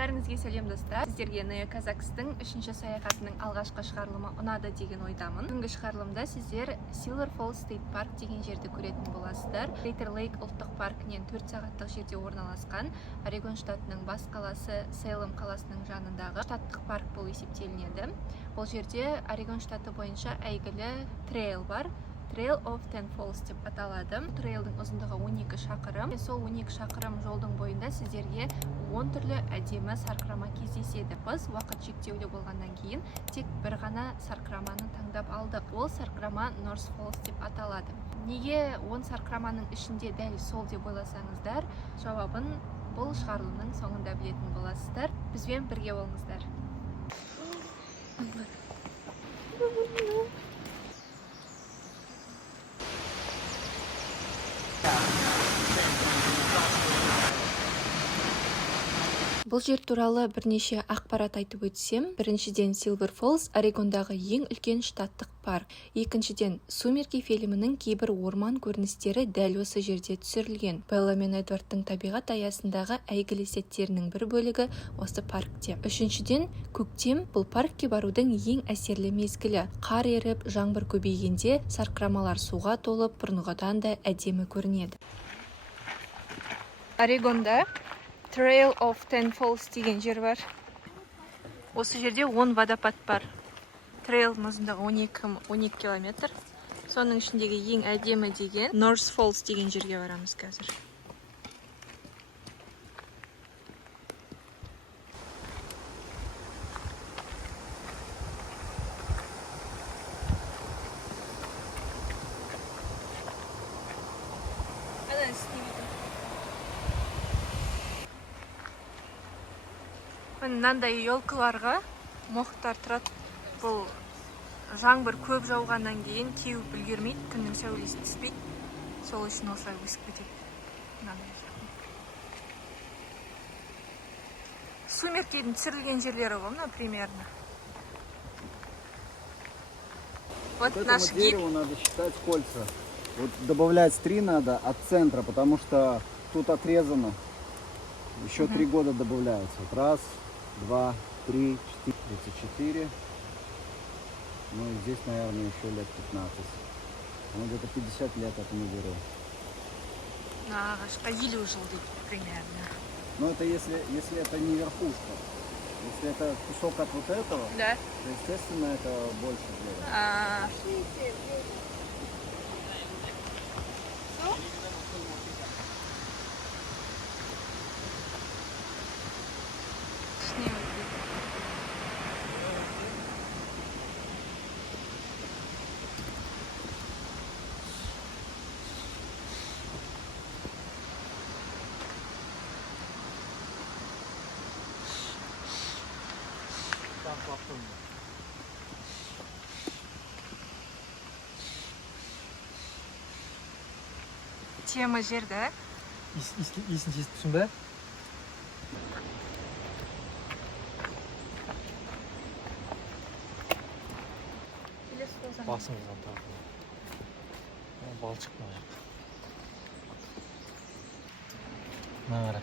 Бәріңізге сәлем достар. Сіздерге Нео Казакстың 3-ші саяхатының алғашқы шығарылымы ұнады деген ойдамын. Бүгінгі шығарылымда сіздер Silver Falls State Park деген жерді көретін боласыздар. Crater Lake ұлттық паркінен 4 сағаттық жерде орналасқан Орегон штатының бас қаласы Салем қаласының жанындағы штаттық парк болып есептелінеді. Бұл жерде Орегон штаты бойынша әйгілі трейл бар. Trail of Ten Falls деп аталады. Трейлдің ұзындығы 12 шақырым. Сол 12 шақырым жолдың бойында сіздерге 10 түрлі әдемі сарқырама кездеседі. Біз уақыт шектеулі болғаннан кейін тек бір ғана сарқыраманы таңдап алдық. Ол сарқырама North Falls деп аталады. Неге 10 сарқыраманың ішінде дәл сол деп ойласаңыздар, жауабын бұл шығарылымның соңында білетін боласыздар. Бізбен бірге болыңыздар. Бұл жер туралы бірнеше ақпарат айтып өтсем, біріншіден Silver Falls Орегондағы ең үлкен штаттық парк. Екіншіден, Сумерки фильмінің кейбір орман көріністері дәл осы жерде түсірілген. Белла мен Эдвардтың табиғат аясындағы әйгілі сәттерінің бір бөлігі осы паркте. Үшіншіден, көктем бұл паркке барудың ең әсерлі мезгілі. Қар еріп, жаңбыр көбейгенде сарқырамалар суға толып, бұрынғыдан да әдемі көрінеді. Орегонда Trail of Ten Falls деген жер бар. Осы жерде 10 водопад бар. Трейл ұзындығы 12 километр. Соның ішіндегі ең әдемі деген North Falls деген жерге барамыз қазір. Мынандай елкаларға моқтар тұрады. Бұл жаңбыр көп жауғаннан кейін кеуіп үлгермейді, күннің сәулесі түспейді. Сол үшін осылай өсіп кетеді. Сумеркидің түсірілген жерлері ғой, примерно. Вот наш гид. Дереву надо считать кольца. Вот добавлять 3 надо от центра, потому что тут отрезано. Еще 3 года добавляется. Вот раз, 2, 3, 4, 34. Ну и здесь, наверное, еще лет 15. Ну где-то 50 лет этому дереву. Ағашқа 50 жыл дейді, примерно. Ну это если это не верхушка. Если это кусок от вот этого, да, то естественно это больше дерева. Тема жерді. Есін жестіпсің бе? Басыңыздан тағы. Балшық мына жақ. Мына қара.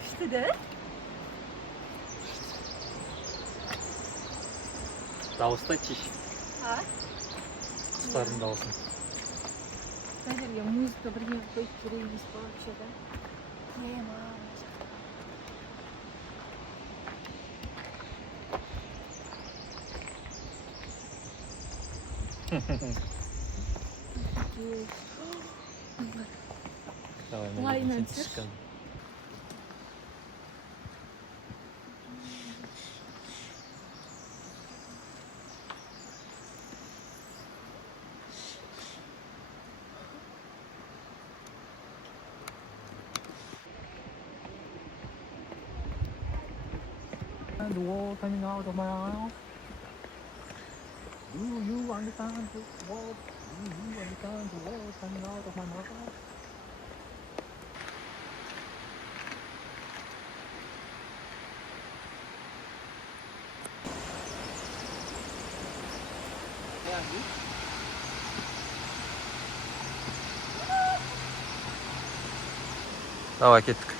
Күшті де? Дауыстай тиш. Құстардың дауысын. Мына жерге музыка бірге қойып керек емес па вообще, да? Тема. Давай, мен түскен. The wall coming out of my mouth. Do you understand the wall? Do you understand the wall coming out of my mouth? Давай кеттік.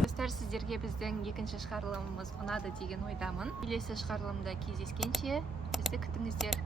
Достар, сіздерге біздің екінші шығарылымымыз ұнады деген ойдамын. Келесі шығарылымда кездескенше бізді күтіңіздер.